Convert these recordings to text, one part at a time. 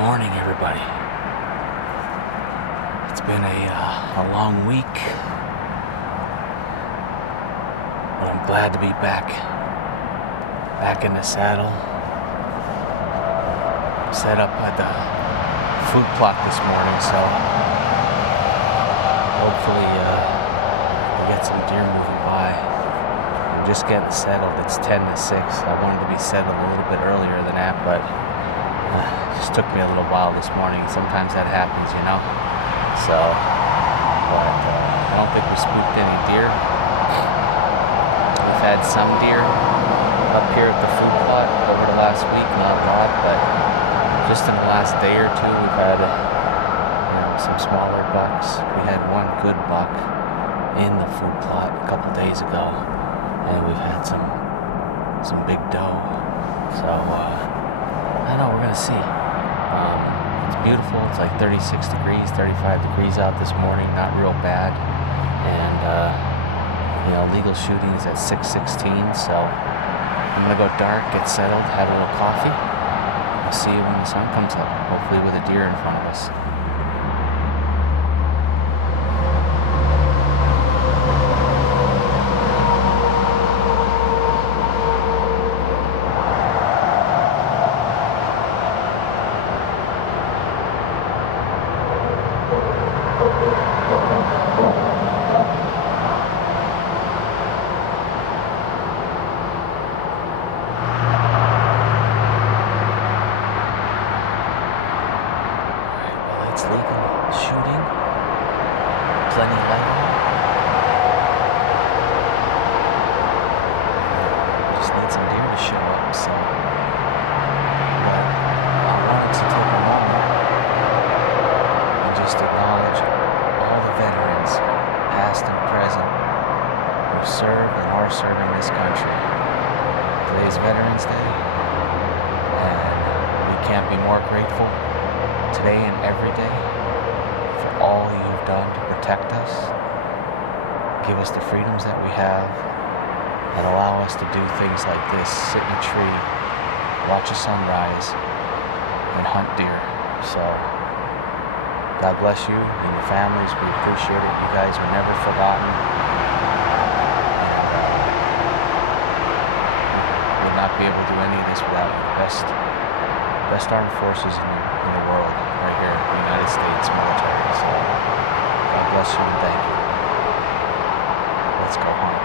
morning, everybody. It's been a long week, but I'm glad to be back in the saddle. Set up at the food plot this morning, so hopefully we get some deer moving by. I'm just getting settled. It's 10 to 6. I wanted to be settled a little bit earlier than that, but it just took me a little while this morning. Sometimes that happens, you know. So, but I don't think we spooked any deer. We've had some deer up here at the food plot over the last week, not a lot, but just in the last day or two, we've had some smaller bucks. We had one good buck in the food plot a couple days ago, and we've had some big doe. So I don't know, we're gonna see. It's beautiful. It's like 36 degrees, 35 degrees out this morning. Not real bad, and legal shooting is at 6:16. So I'm gonna go dark, get settled, have a little coffee. I'll see you when the sun comes up, hopefully with a deer in front of us. Legal shooting, plenty light on. Just need some deer to show up, so but I wanted to take a moment and just acknowledge all the veterans, past and present, who serve and are serving this country. Today is Veterans Day, and we can't be more grateful today and every day for all you have done to protect us, give us the freedoms that we have, and allow us to do things like this: sit in a tree, watch a sunrise, and hunt deer. So God bless you and your families. We appreciate it. You guys are never forgotten, and would not be able to do any of this without you. Best armed forces in the world, right here, the United States military. So God bless you and thank you. Let's go home.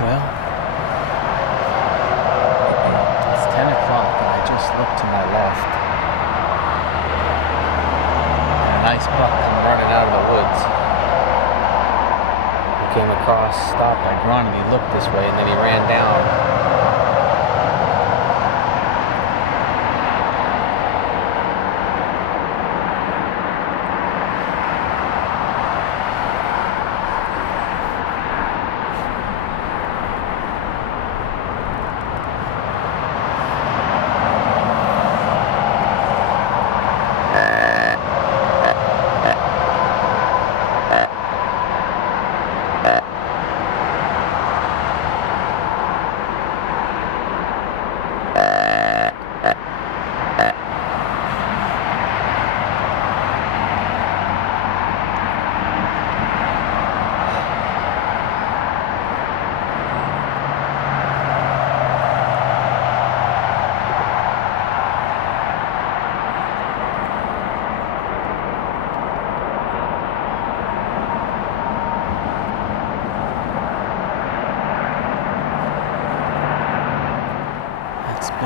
Well, it's 10 o'clock and I just looked to my left and a nice buck come running out of the woods. He came across, stopped, I grunted, he looked this way, and then he ran down.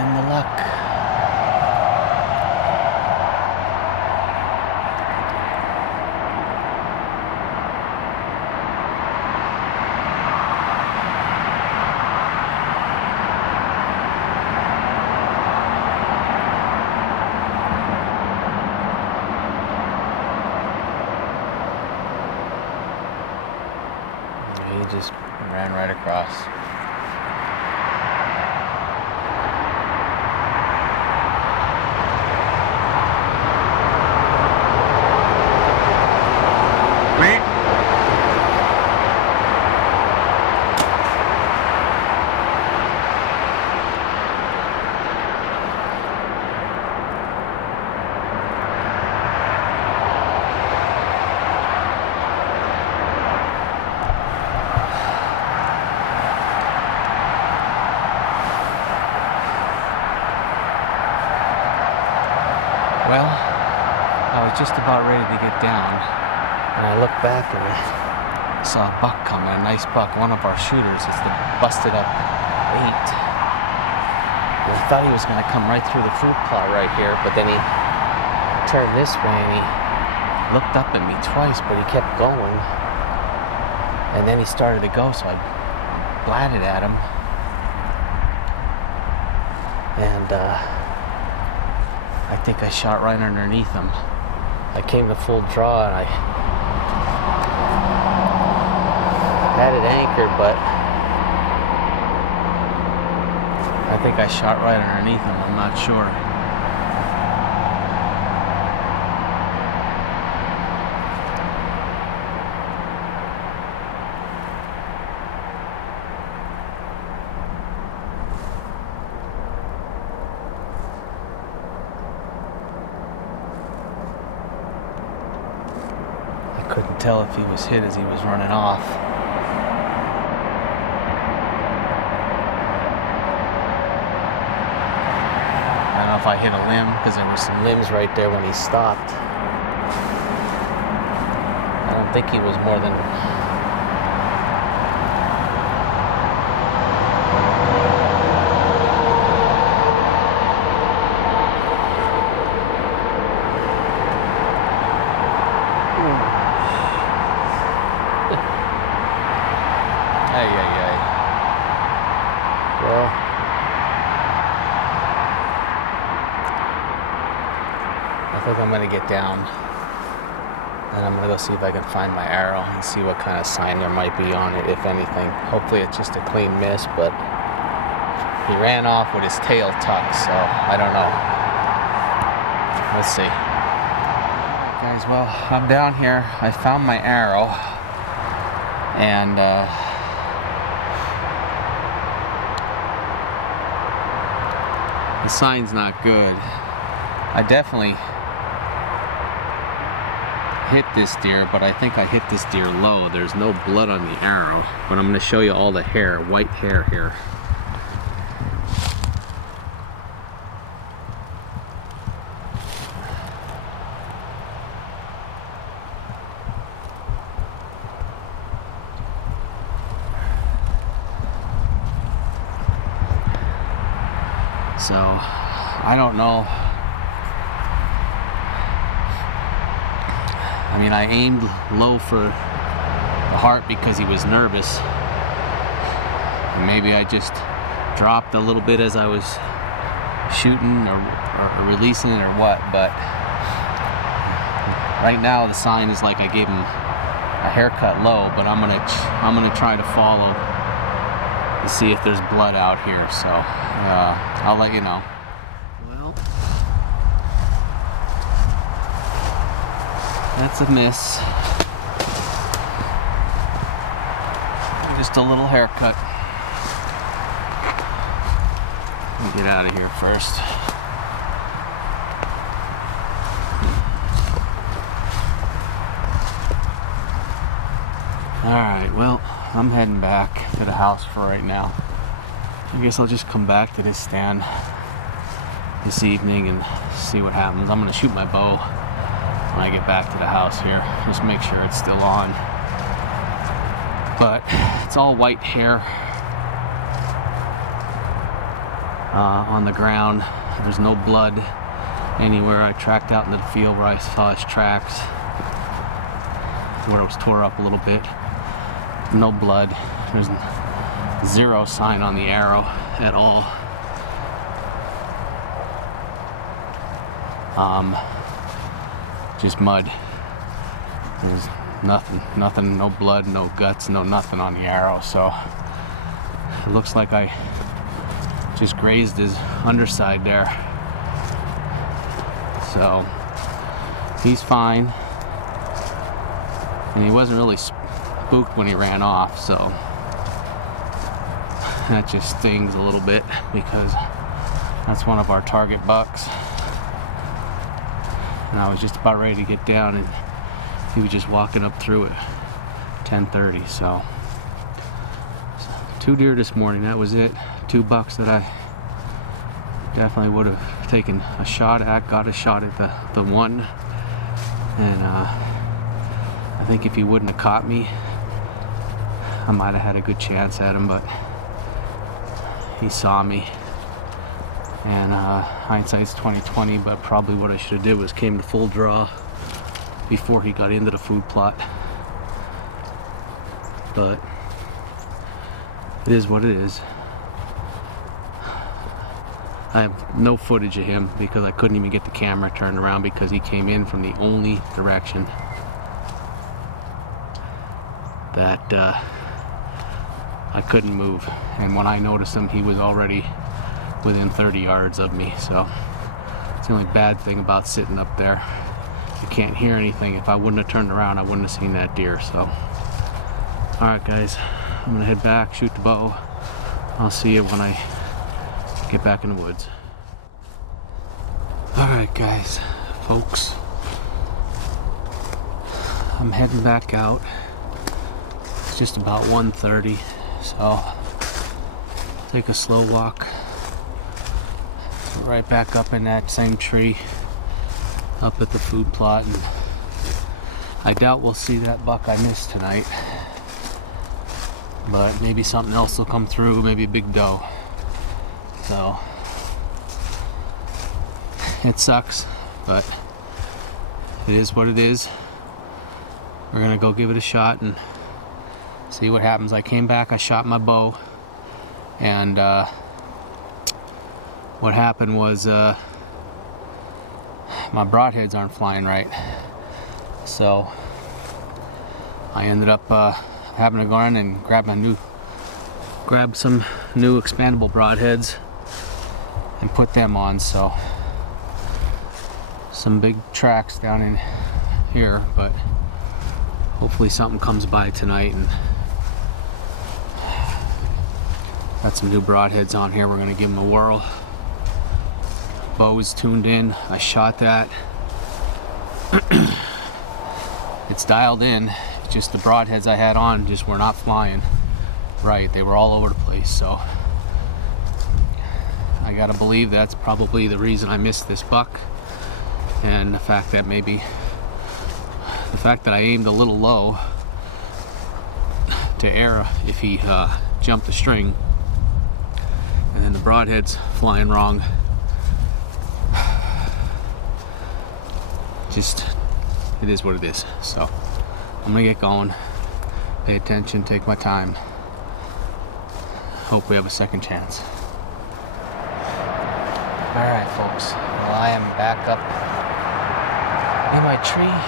in the luck. He just ran right across. Well, I was just about ready to get down, and I looked back and I saw a buck coming, a nice buck, one of our shooters. It's the busted up 8. And I thought he was going to come right through the fruit plot right here, but then he turned this way and he looked up at me twice, but he kept going. And then he started to go, so I blatted at him. And I think I shot right underneath him. I came to full draw and I had it anchored, but I think I shot right underneath him. I'm not sure. Couldn't tell if he was hit as he was running off. I don't know if I hit a limb, because there were some limbs right there when he stopped. I don't think he was more than... Well, I think I'm gonna get down and I'm gonna go see if I can find my arrow and see what kind of sign there might be on it, if anything. Hopefully it's just a clean miss, but he ran off with his tail tucked, so I don't know. Let's see. Guys, well, I'm down here. I found my arrow, and the sign's not good. I definitely hit this deer, but I think I hit this deer low. There's no blood on the arrow, but I'm going to show you all the hair, white hair here. So, I don't know. I mean, I aimed low for the heart because he was nervous. And maybe I just dropped a little bit as I was shooting or releasing it or what, but right now the sign is like I gave him a haircut low, but I'm gonna try to follow to see if there's blood out here, so I'll let you know. Well, that's a miss. Just a little haircut. Let me get out of here first. Alright, well, I'm heading back to the house for right now. I guess I'll just come back to this stand this evening and see what happens. I'm going to shoot my bow when I get back to the house here. Just make sure it's still on. But it's all white hair. on the ground. There's no blood anywhere. I tracked out into the field where I saw his tracks, where it was tore up a little bit. No blood. There's zero sign on the arrow at all. Just mud. There's nothing, no blood, no guts, no nothing on the arrow. So it looks like I just grazed his underside there. So he's fine. And he wasn't really spooked when he ran off, so that just stings a little bit because that's one of our target bucks. And I was just about ready to get down and he was just walking up through it 10:30. So 2 deer this morning, that was it. 2 bucks that I definitely would have taken a shot at. Got a shot at the one, and I think if he wouldn't have caught me, I might have had a good chance at him, but he saw me. And hindsight's 20/20, but probably what I should have did was came to full draw before he got into the food plot. But it is what it is. I have no footage of him because I couldn't even get the camera turned around because he came in from the only direction that I couldn't move. And when I noticed him, he was already within 30 yards of me. So it's the only bad thing about sitting up there. You can't hear anything. If I wouldn't have turned around, I wouldn't have seen that deer. So alright guys, I'm gonna head back, shoot the bow. I'll see you when I get back in the woods. Alright guys, folks, I'm heading back out. It's just about 1:30, so I'll take a slow walk right back up in that same tree up at the food plot, and I doubt we'll see that buck I missed tonight, but maybe something else will come through, maybe a big doe. So it sucks, but it is what it is. We're gonna go give it a shot and see what happens. I came back, I shot my bow, and what happened was my broadheads aren't flying right, so I ended up having to go in and grab some new expandable broadheads and put them on. So some big tracks down in here, but hopefully something comes by tonight. And got some new broadheads on here. We're gonna give them a whirl. Bow's tuned in. I shot that. It's dialed in. It's just the broadheads I had on just were not flying right. They were all over the place. So I gotta believe that's probably the reason I missed this buck, and the fact that I aimed a little low to err if he jumped the string, and then the broadhead's flying wrong. Just, it is what it is. So I'm gonna get going, pay attention, take my time, hope we have a second chance. Alright folks, well I am back up in my tree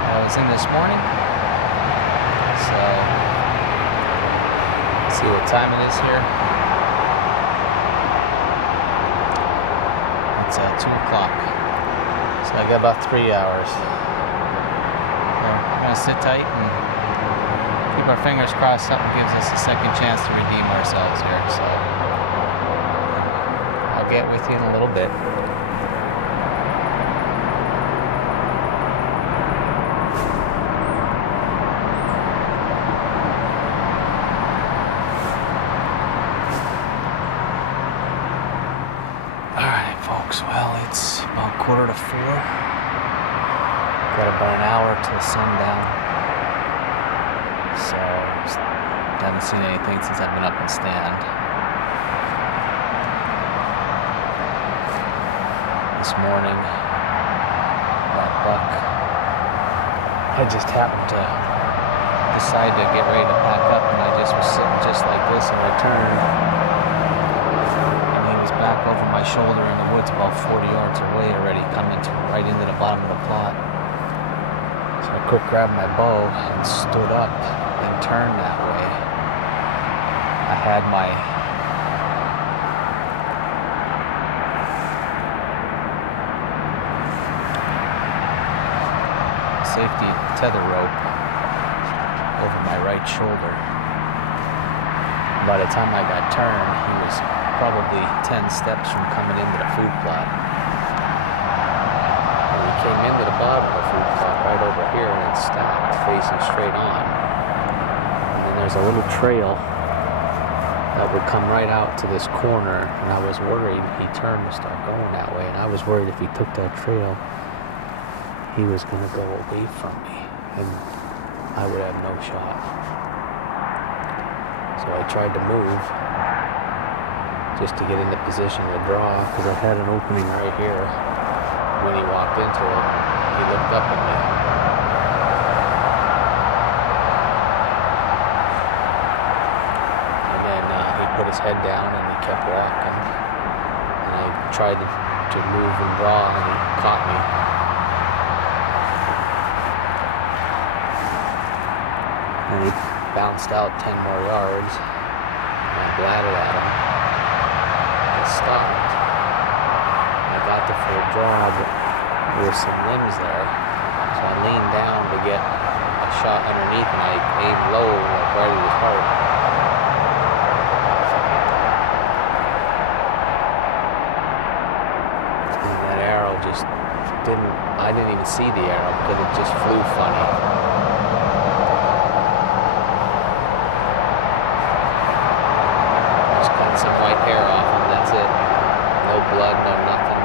that I was in this morning. So let's see what time it is here. It's 2 o'clock. So I got about 3 hours. We're gonna sit tight and keep our fingers crossed something gives us a second chance to redeem ourselves here. So I'll get with you in a little bit. Well, it's about 3:45. Got about an hour till sundown. So, haven't seen anything since I've been up in stand. this morning. That buck, I just happened to decide to get ready to pack up, and I just was sitting just like this, and I turned, and he was back over my shoulder in the woods about 40 yards away already, coming right into the bottom of the plot. So I quick grabbed my bow and stood up and turned that way. I had my safety tether rope over my right shoulder. By the time I got turned, he was probably 10 steps from coming into the food plot. And he came into the bottom of the food plot right over here and then stopped facing straight on. And then there's a little trail that would come right out to this corner, and I was worried he turned to start going that way, and I was worried if he took that trail, he was going to go away from me, and I would have no shot. So I tried to move just to get in the position to draw, because I had an opening right here. When he walked into it, he looked up at me. And then he put his head down and he kept walking. And I tried to move and draw, and he caught me. And he bounced out 10 more yards, and I blatted at him. I stopped. I got the full draw, but there were some limbs there. So I leaned down to get a shot underneath, and I aimed low, like right at his heart. And that arrow just I didn't even see the arrow because it just flew funny. Some white hair off, and that's it. No blood, no nothing.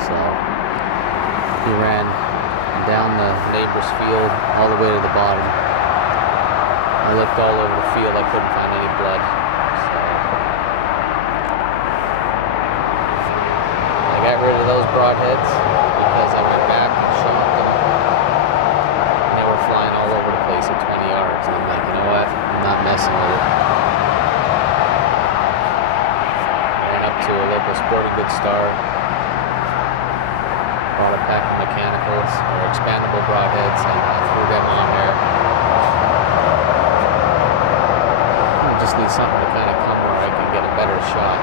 So he ran down the neighbor's field all the way to the bottom. I looked all over the field, I couldn't find any blood. So I got rid of those broadheads because I went back and shot them, and they were flying all over the place at 20 yards. And I'm like, you know what? I'm not messing with it. To a local sporting goods store, bought a pack of mechanicals or expandable broadheads, and threw them on there. I just need something to kind of come where I can get a better shot.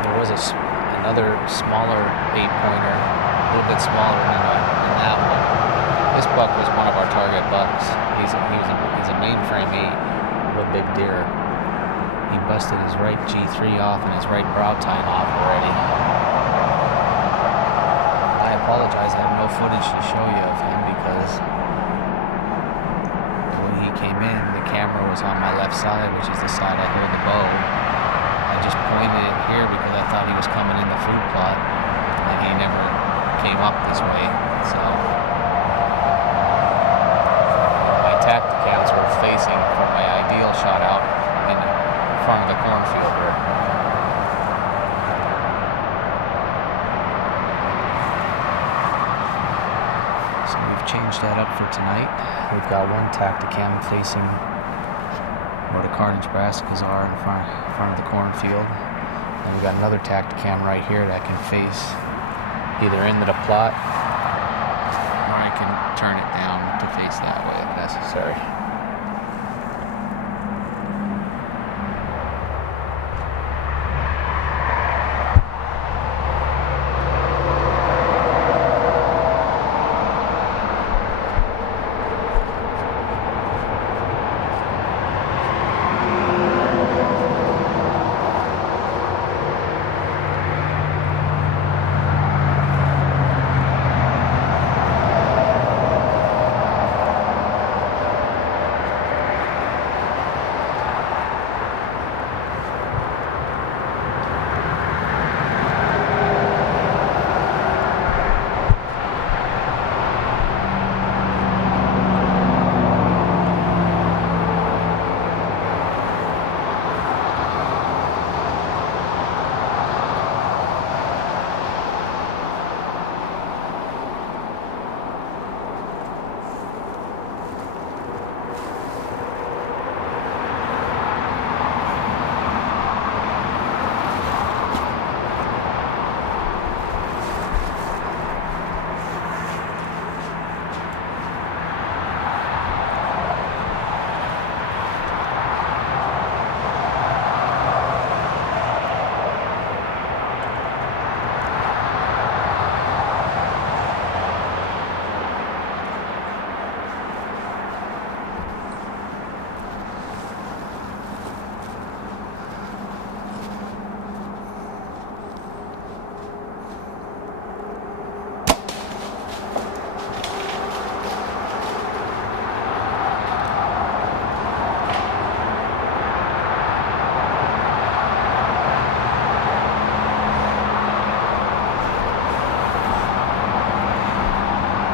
There was another smaller 8-pointer. A little bit smaller than that one. This buck was one of our target bucks. He's a mainframe 8 of a big deer. He busted his right G3 off and his right brow tine off already. I apologize, I have no footage to show you of him because when he came in, the camera was on my left side, which is the side I hold the bow. I just pointed it here because I thought he was coming in the food plot, and he never came up this way, so my tacticals were facing for my ideal shot out in front of the cornfield here. So we've changed that up for tonight. We've got one tacticam facing where the carnage brassicas are in front of the cornfield, and we've got another tacticam right here that can face either into the plot, or I can turn it down to face that way if necessary.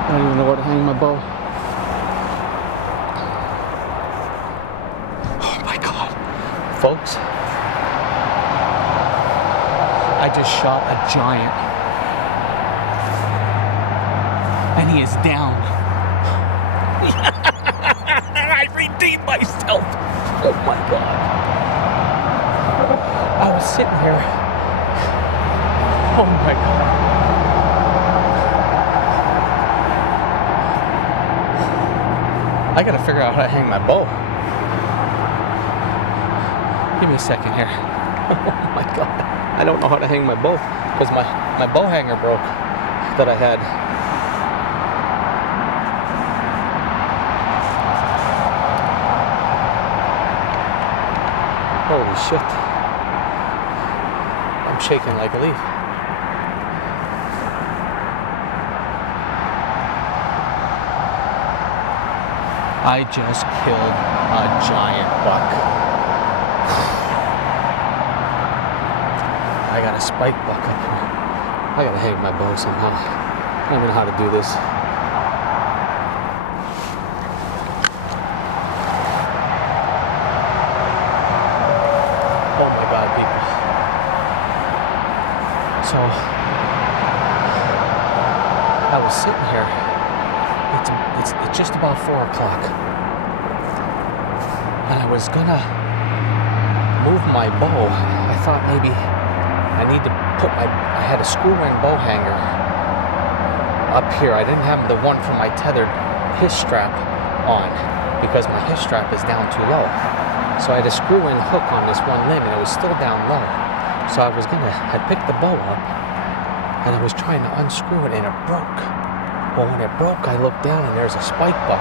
I don't even know where to hang my bow. Oh my God. Folks, I just shot a giant. And he is down. I redeemed myself. Oh my God. I was sitting here. Oh my God. I gotta figure out how to hang my bow. Give me a second here. Oh my God. I don't know how to hang my bow because my bow hanger broke that I had. Holy shit. I'm shaking like a leaf. I just killed a giant buck. I got a spike buck up here. I gotta hang my bow somehow. I don't know how to do this. Oh my God, people. So, I was sitting here. It's just about 4 o'clock. And I was gonna move my bow. I thought maybe I need to I had a screw-in bow hanger up here. I didn't have the one for my tethered hitch strap on because my hitch strap is down too low. So I had a screw-in hook on this one limb and it was still down low. So I picked the bow up and I was trying to unscrew it and it broke. Well, when it broke, I looked down and there's a spike buck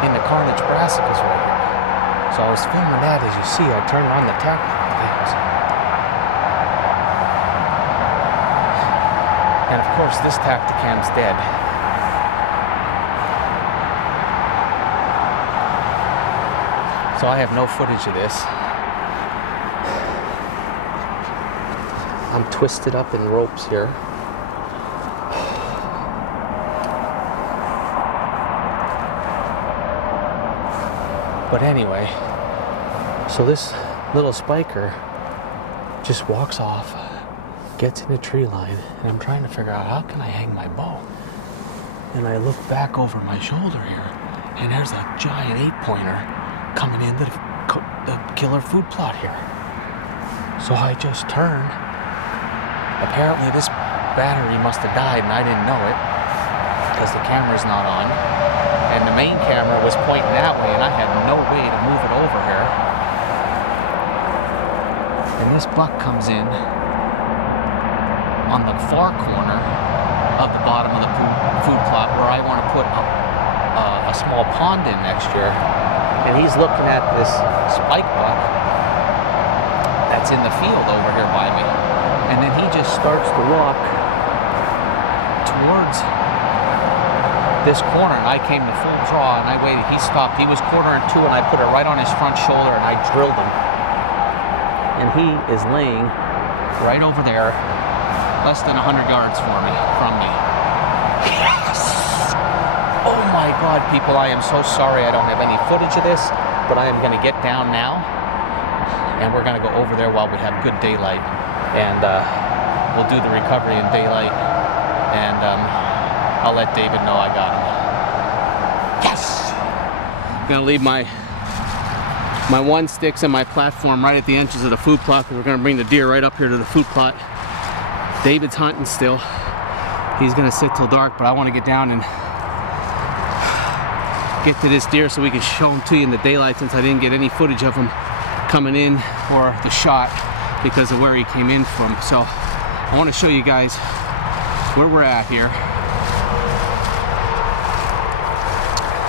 in the carnage brassicas right here. So I was filming that. As you see, I turned on the tactical. And of course, this Tacticam's dead. So I have no footage of this. I'm twisted up in ropes here. But anyway, so this little spiker just walks off, gets in a tree line, and I'm trying to figure out how can I hang my bow. And I look back over my shoulder here, and there's a giant 8-pointer coming into the killer food plot here. So I just turned. Apparently this battery must have died and I didn't know it because the camera's not on. And the main camera was pointing that way and I had no way to move it over here. And this buck comes in on the far corner of the bottom of the food plot where I want to put a small pond in next year. And he's looking at this spike buck that's in the field over here by me. And then he just starts to walk towards this corner, and I came to full draw, and I waited. He stopped. He was cornering too, and I put it right on his front shoulder, and I drilled him. And he is laying right over there, less than 100 yards from me. Yes! Oh my God, people, I am so sorry I don't have any footage of this, but I am going to get down now, and we're going to go over there while we have good daylight, and we'll do the recovery in daylight, and I'll let David know I got him. Yes! I'm gonna leave my one sticks and my platform right at the entrance of the food plot. We're gonna bring the deer right up here to the food plot. David's hunting still. He's gonna sit till dark, but I want to get down and get to this deer so we can show him to you in the daylight, since I didn't get any footage of him coming in or the shot because of where he came in from. So I want to show you guys where we're at here.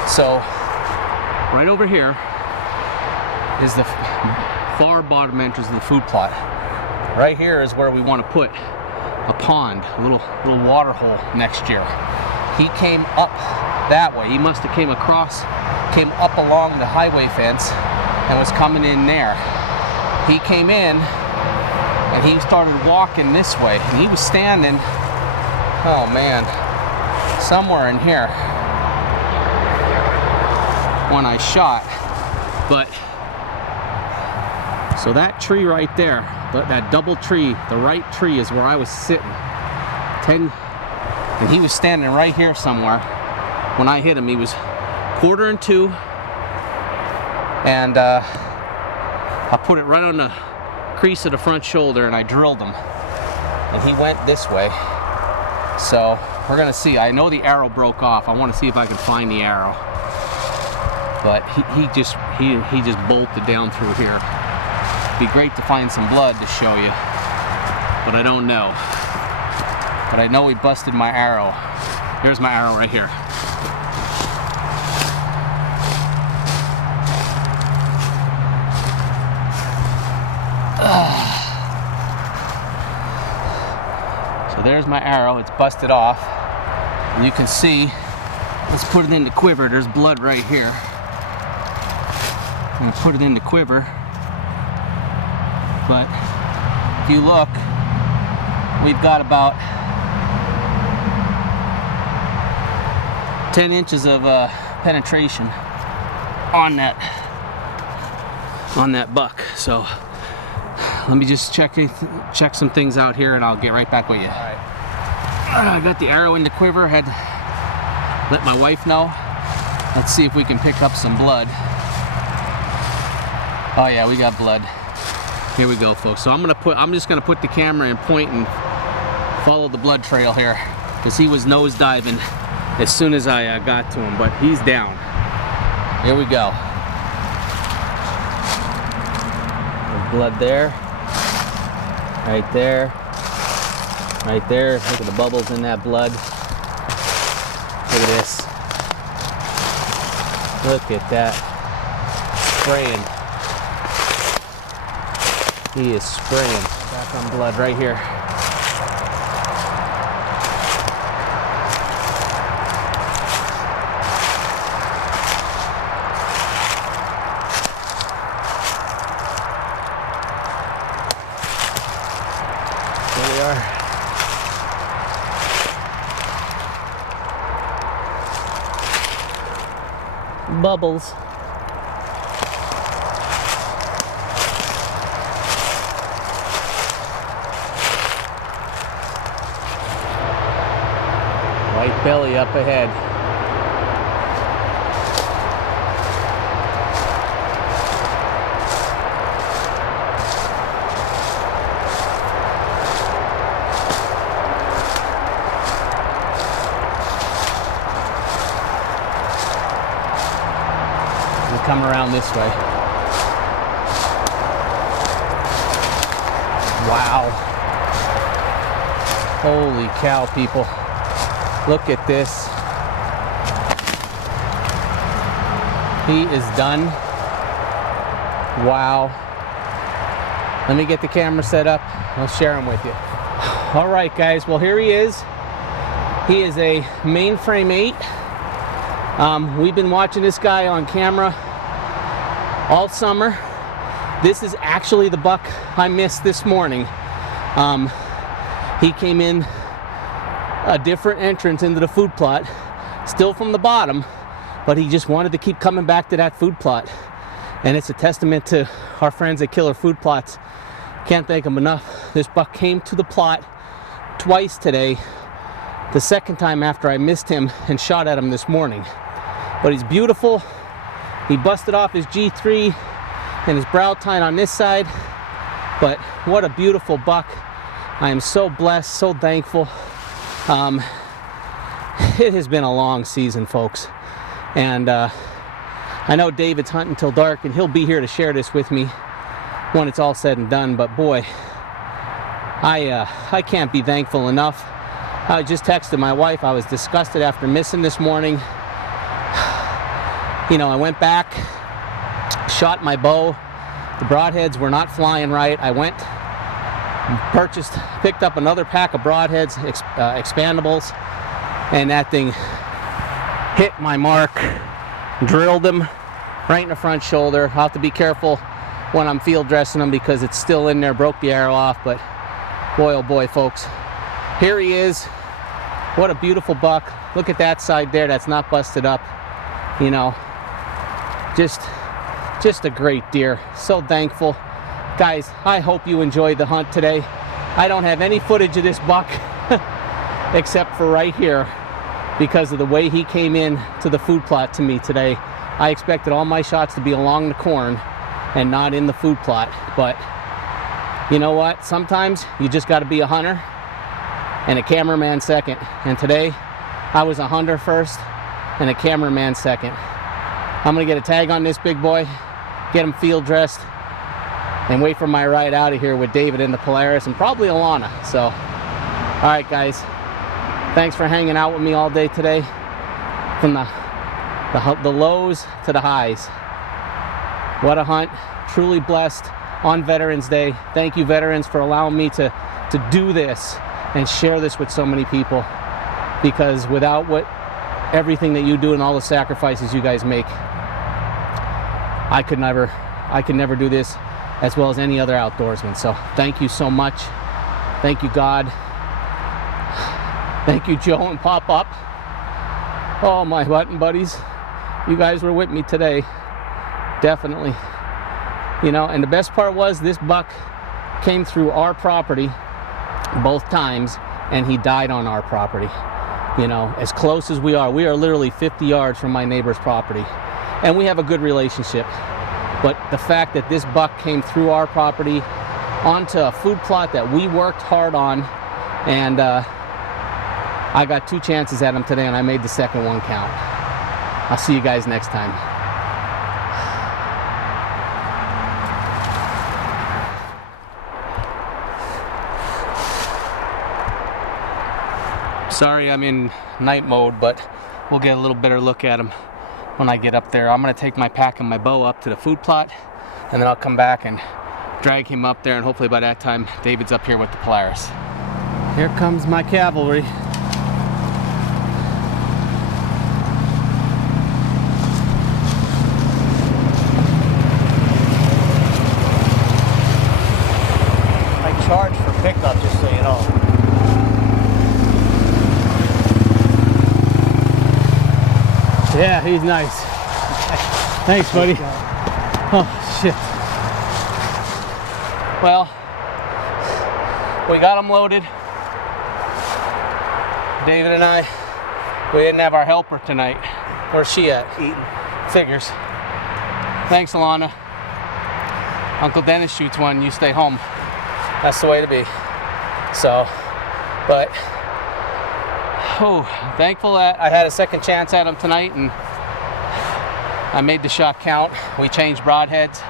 So right over here is the far bottom entrance of the food plot. Right here is where we want to put a pond, a little water hole next year. He came up that way. He must have came up along the highway fence and was coming in there. He came in and he started walking this way, and he was standing, oh man, somewhere in here when I shot. But so that tree right there, that double tree, the right tree is where I was sitting. And he was standing right here somewhere when I hit him. He was 1/4 2, and I put it right on the crease of the front shoulder and I drilled him, and he went this way. So we're gonna see. I know the arrow broke off. I want to see if I can find the arrow, but he just bolted down through here. It'd be great to find some blood to show you, but I don't know. But I know he busted my arrow. Here's my arrow right here. So there's my arrow. It's busted off. And you can see, let's put it in the quiver. There's blood right here. I'm gonna put it in the quiver. But if you look, we've got about 10 inches of penetration on that buck. So let me just check some things out here, and I'll get right back with you. All right. I got the arrow in the quiver. Had to let my wife know. Let's see if we can pick up some blood. Oh yeah, we got blood. Here we go, folks. So I'm just gonna put the camera in point and follow the blood trail here, because he was nose diving as soon as I got to him, but he's down. Here we go. There's blood there, right there, right there. Look at the bubbles in that blood. Look at this. Look at that. Spraying. He is spraying. Back on blood right here. There we are. Bubbles. White belly up ahead. We'll come around this way. Wow. Holy cow, people. Look at this. He is done. Wow. Let me get the camera set up. I'll share him with you. All right, guys. Well, here he is. He is a mainframe 8. We've been watching this guy on camera all summer. This is actually the buck I missed this morning. He came in a different entrance into the food plot, still from the bottom, but he just wanted to keep coming back to that food plot. And it's a testament to our friends at Killer Food Plots. Can't thank them enough. This buck came to the plot twice today, the second time after I missed him and shot at him this morning. But he's beautiful. He busted off his G3 and his brow tine on this side, but what a beautiful buck. I am so blessed, so thankful. It has been a long season, folks, and I know David's hunting till dark, and he'll be here to share this with me when it's all said and done. But boy, I can't be thankful enough. I just texted my wife. I was disgusted after missing this morning. You know, I went back, shot my bow. The broadheads were not flying right. I went, picked up another pack of broadheads, expandables, and that thing hit my mark, drilled them right in the front shoulder. I'll have to be careful when I'm field dressing them because it's still in there, broke the arrow off. But boy, oh boy, folks, here he is. What a beautiful buck. Look at that side there, that's not busted up. You know, just a great deer. So thankful. Guys, I hope you enjoyed the hunt today. I don't have any footage of this buck except for right here because of the way he came in to the food plot to me today. I expected all my shots to be along the corn and not in the food plot, but you know what? Sometimes you just got to be a hunter and a cameraman second. And today I was a hunter first and a cameraman second. I'm gonna get a tag on this big boy, get him field dressed, and wait for my ride out of here with David in the Polaris and probably Alana. So, all right, guys, thanks for hanging out with me all day today, from the lows to the highs. What a hunt! Truly blessed on Veterans Day. Thank you, veterans, for allowing me to do this and share this with so many people. Because without everything that you do and all the sacrifices you guys make, I could never do this as well as any other outdoorsman. So thank you so much. Thank you, God. Thank you, Joe and Pop Up. Oh, my hunting buddies. You guys were with me today. Definitely. You know, and the best part was this buck came through our property both times and he died on our property. You know, as close as we are literally 50 yards from my neighbor's property. And we have a good relationship. But the fact that this buck came through our property onto a food plot that we worked hard on, and I got 2 chances at him today and I made the second one count. I'll see you guys next time. Sorry I'm in night mode, but we'll get a little better look at him when I get up there. I'm gonna take my pack and my bow up to the food plot, and then I'll come back and drag him up there, and hopefully by that time David's up here with the Polaris. Here comes my cavalry. I charge for pickup, just so you know. Yeah, he's nice. Thanks, buddy. Oh, shit. Well, we got him loaded. David and I, we didn't have our helper tonight. Where's she at? Eating. Figures. Thanks, Alana. Uncle Dennis shoots one, you stay home. That's the way to be. So, but thankful that I had a second chance at him tonight and I made the shot count. We changed broadheads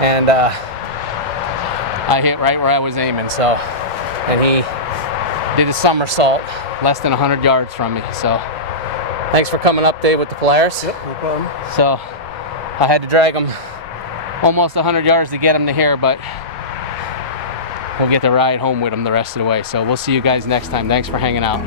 and I hit right where I was aiming. So, and he did a somersault less than 100 yards from me. So, thanks for coming up, Dave, with the Polaris. Yep, no problem. So, I had to drag him almost 100 yards to get him to here, but we'll get the ride home with him the rest of the way. So, we'll see you guys next time. Thanks for hanging out.